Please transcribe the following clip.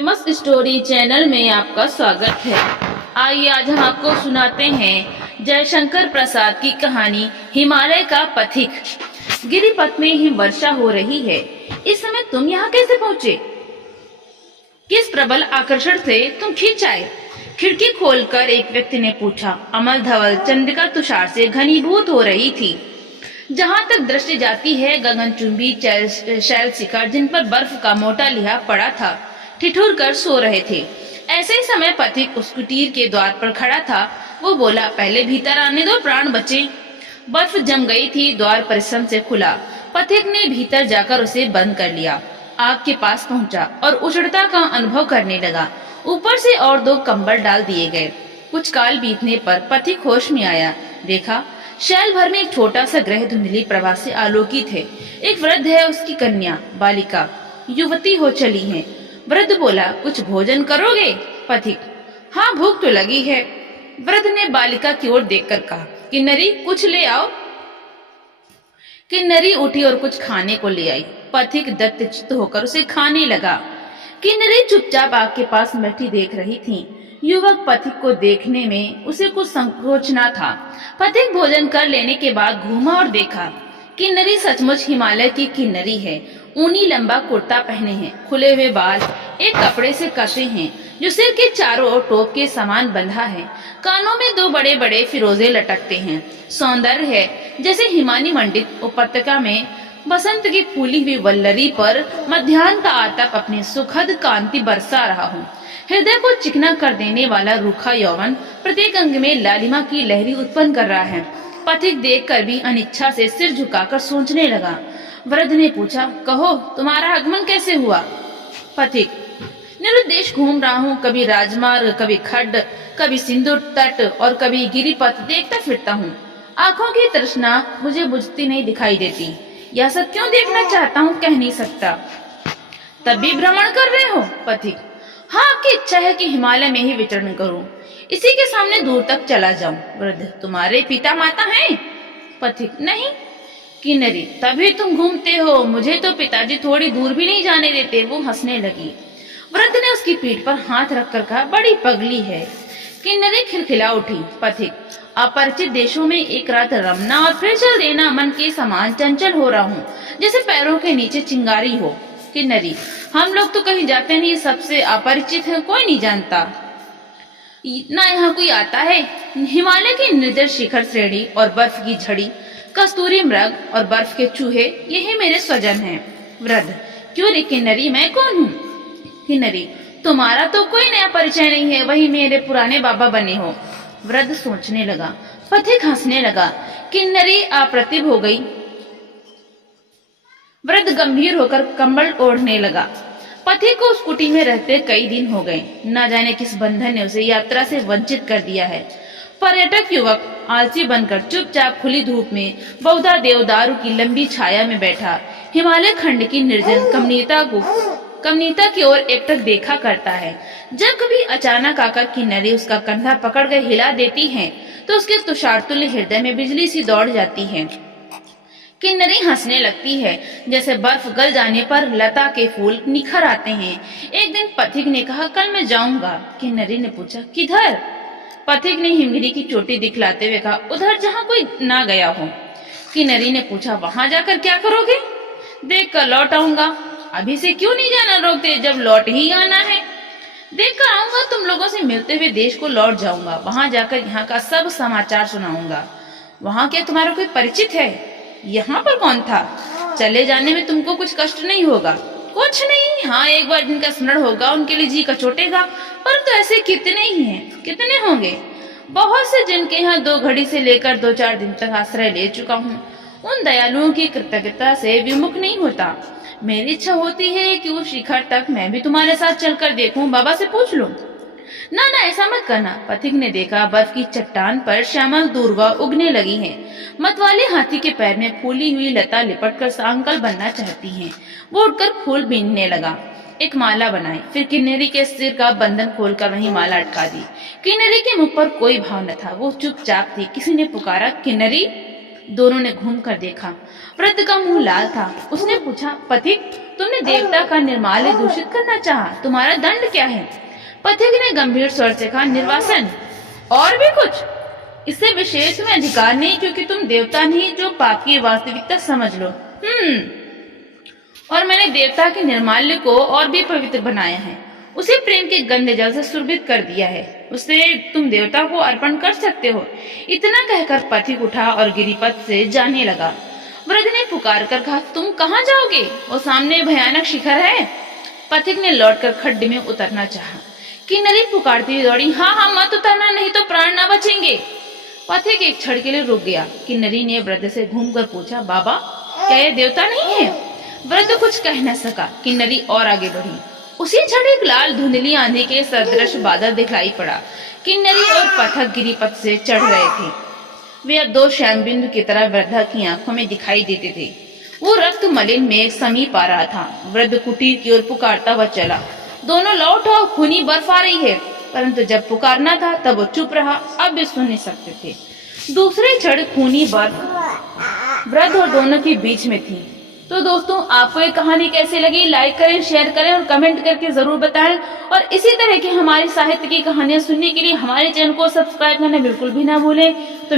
Famous story channel में आपका स्वागत है। आइए आज हम आपको सुनाते हैं जयशंकर प्रसाद की कहानी हिमालय का पथिक। गिरिपथ में हिम वर्षा हो रही है। इस समय तुम यहाँ कैसे पहुँचे? किस प्रबल आकर्षण से तुम खींच आए? खिड़की खोलकर एक व्यक्ति ने पूछा। अमल धवल चंद्रिका तुषार से घनीभूत हो रही थी। जहाँ तक दृष्टि जाती है गगनचुंबी शैल शिखर जिन पर बर्फ का मोटा लिहा पड़ा था ठिठुर कर सो रहे थे। ऐसे ही समय पथिक उस कुटीर के द्वार पर खड़ा था। वो बोला, पहले भीतर आने दो, प्राण बचे। बर्फ जम गई थी। द्वार परिश्रम से खुला। पथिक ने भीतर जाकर उसे बंद कर लिया। आग के पास पहुंचा और उष्णता का अनुभव करने लगा। ऊपर से और 2 कंबल डाल दिए गए। कुछ काल बीतने पर पथिक होश में आया। देखा, शैल भर में एक छोटा सा ग्रह धुंधली प्रभा से आलोकित है। एक वृद्ध है, उसकी कन्या बालिका युवती हो चली है। वृद्ध बोला, कुछ भोजन करोगे? पथिक, हाँ, भूख तो लगी है। वृद्ध ने बालिका की ओर देखकर कहा, किन्नरी कुछ ले आओ। किन्नरी उठी और कुछ खाने को ले आई। पथिक दत्तचित्त होकर उसे खाने लगा। किन्नरी चुपचाप आग के पास बैठी देख रही थी। युवक पथिक को देखने में उसे कुछ संकोच न था। पथिक भोजन कर लेने के बाद घूमा और देखा। किन्नरी सचमुच हिमालय की किन्नरी है। ऊनी लंबा कुर्ता पहने हैं, खुले हुए बाल एक कपड़े से कसे हैं जो सिर के चारों ओर टोप के समान बंधा है। कानों में 2 बड़े बड़े फिरोजे लटकते हैं। सौंदर्य है जैसे हिमानी मंडित उपत्यका में बसंत की फूली हुई वल्लरी पर मध्याह्न का आतप अपनी सुखद कांति बरसा रहा हूँ। हृदय को चिकना कर देने वाला रूखा यौवन प्रत्येक अंग में लालिमा की लहरी उत्पन्न कर रहा है। पथिक देखकर भी अनिच्छा से सिर झुकाकर सोचने लगा। वृद्ध ने पूछा, कहो तुम्हारा आगमन कैसे हुआ? पथिक, निरुद्देश घूम रहा हूँ। कभी राजमार्ग, कभी खड्ड, कभी सिंधु तट और कभी गिरिपथ देखता फिरता हूँ। आंखों की तृष्णा मुझे बुझती नहीं दिखाई देती। यह सब क्यों देखना चाहता हूँ कह नहीं सकता। तब भी भ्रमण कर रहे हो? पथिक, हाँ, आपकी इच्छा है कि हिमालय में ही विचरण करूं, इसी के सामने दूर तक चला जाऊं। वृद्ध, तुम्हारे पिता माता हैं? पथिक, नहीं। किन्नरी, तभी तुम घूमते हो। मुझे तो पिताजी थोड़ी दूर भी नहीं जाने देते। वो हंसने लगी। वृद्ध ने उसकी पीठ पर हाथ रखकर कहा, बड़ी पगली है। किन्नरी खिलखिला उठी। पथिक, अपरिचित देशों में एक रात रमना और फिर चल देना, मन के समान चंचल हो रहा हूँ जैसे पैरों के नीचे चिंगारी हो। किन्नरी, हम लोग तो कहीं जाते नहीं, सबसे अपरिचित है, कोई नहीं जानता ना यहाँ कोई आता है। हिमालय की निर्जर शिखर श्रेणी और बर्फ की झड़ी, कस्तूरी मृग और बर्फ के चूहे, यही मेरे स्वजन हैं। वृद्ध, क्यों रे किन्नरी, मैं कौन हूँ? किन्नरी, तुम्हारा तो कोई नया परिचय नहीं है, वही मेरे पुराने बाबा बने हो। वृद्ध सोचने लगा। पथिक हंसने लगा। किन्नरी अप्रतिभ हो गई। वृद्ध गंभीर होकर कंबल ओढ़ने लगा। पथिक को उस कुटी में रहते कई दिन हो गए। न जाने किस बंधन ने उसे यात्रा से वंचित कर दिया है। पर्यटक युवक आलसी बनकर चुपचाप खुली धूप में बहुधा देवदारू की लंबी छाया में बैठा हिमालय खंड की निर्जन कमनीयता की ओर एकटक देखा करता है। जब कभी अचानक आकर किन्नरी उसका कंधा पकड़कर हिला देती है तो उसके तुषारतुल्य हृदय में बिजली सी दौड़ जाती है। किन्नरी हंसने लगती है जैसे बर्फ गल जाने पर लता के फूल निखर आते हैं। एक दिन पथिक ने कहा, कल मैं जाऊंगा। किन्नरी ने पूछा, किधर? पथिक ने हिमगिरी की चोटी दिखलाते हुए कहा, उधर जहाँ कोई ना गया हो। किन्नरी ने पूछा, वहां जाकर क्या करोगे? देख कर लौट आऊंगा। अभी से क्यों नहीं जाना रोकते, जब लौट ही आना है। देख कर आऊंगा, तुम लोगों से मिलते हुए देश को लौट जाऊंगा। वहां जाकर यहाँ का सब समाचार सुनाऊंगा। वहां क्या तुम्हारा कोई परिचित है? यहाँ पर कौन था? चले जाने में तुमको कुछ कष्ट नहीं होगा? कुछ नहीं, हाँ, एक बार जिनका स्मरण होगा उनके लिए जी कचोटेगा, परंतु ऐसे कितने ही हैं? कितने होंगे? बहुत से जिनके यहाँ 2 घड़ी से लेकर 2-4 दिन तक आश्रय ले चुका हूँ। उन दयालुओं की कृतज्ञता से विमुख नहीं होता। मेरी इच्छा होती है कि उस शिखर तक मैं भी तुम्हारे साथ चलकर देखूं, बाबा से पूछ लूं। ना ना, ऐसा मत करना। पथिक ने देखा बर्फ की चट्टान पर श्यामल दूर्वा उगने लगी है। मतवाले हाथी के पैर में फूली हुई लता लिपटकर सांकल बनना चाहती है। वो उठकर फूल बीनने लगा। एक माला बनाई, फिर किन्नरी के सिर का बंधन खोलकर वहीं माला अटका दी। किन्नरी के मुख पर कोई भाव न था, वो चुपचाप थी। किसी ने पुकारा, किन्नरी। दोनों ने घूम कर देखा। वृद्ध का मुंह लाल था। उसने पूछा, पथिक तुमने देवता का निर्माल्य दूषित करना चाहा, तुम्हारा दंड क्या है? पथिक ने गंभीर स्वर से कहा, निर्वासन। और भी कुछ? इससे विशेष तुम्हें अधिकार नहीं, क्योंकि तुम देवता नहीं जो पाप की वास्तविकता समझ लो। और मैंने देवता के निर्माल्य को और भी पवित्र बनाया है, उसे प्रेम के गंदे जल से सुरभित कर दिया है, उसे तुम देवता को अर्पण कर सकते हो। इतना कहकर पथिक उठा और गिरिपथ से जाने लगा। वृद्ध ने पुकार कर कहा, तुम कहाँ जाओगे? वो सामने भयानक शिखर है। पथिक ने लौटकर खड्डे में उतरना चाहा। किन्नरी पुकारती हुई दौड़ी, हाँ मत उतरना, नहीं तो प्राण न बचेंगे। पथिक एक क्षण के लिए रुक गया। किन्नरी ने वृद्ध से घूमकर पूछा, बाबा क्या ये देवता नहीं है? वृद्ध कुछ कह न सका। किन्नरी और आगे बढ़ी। उसी क्षण एक लाल धुंधली आंधी के सदृश बादल दिखलाई पड़ा। किन्नरी और पथिक गिरिपथ से चढ़ रहे थे। वे अब दो श्याम बिंदु की तरह वृद्धा की आंखों में दिखाई देते थे। वो रक्त मलिन मेघ समीप आ रहा था। वृद्ध कुटीर की ओर पुकारता हुआ चला, दोनों लौट आओ, खूनी बर्फ आ रही है। परंतु जब पुकारना था तब वो चुप रहा। अब वे सुन नहीं सकते थे। दूसरे क्षण खूनी बर्फ वृद्ध और दोनों के बीच में थी। तो दोस्तों, आपको ये कहानी कैसी लगी? लाइक करें, शेयर करें और कमेंट करके जरूर बताएं। और इसी तरह की हमारी साहित्य की कहानियां सुनने के लिए हमारे चैनल को सब्सक्राइब करना बिल्कुल भी ना भूलें। तो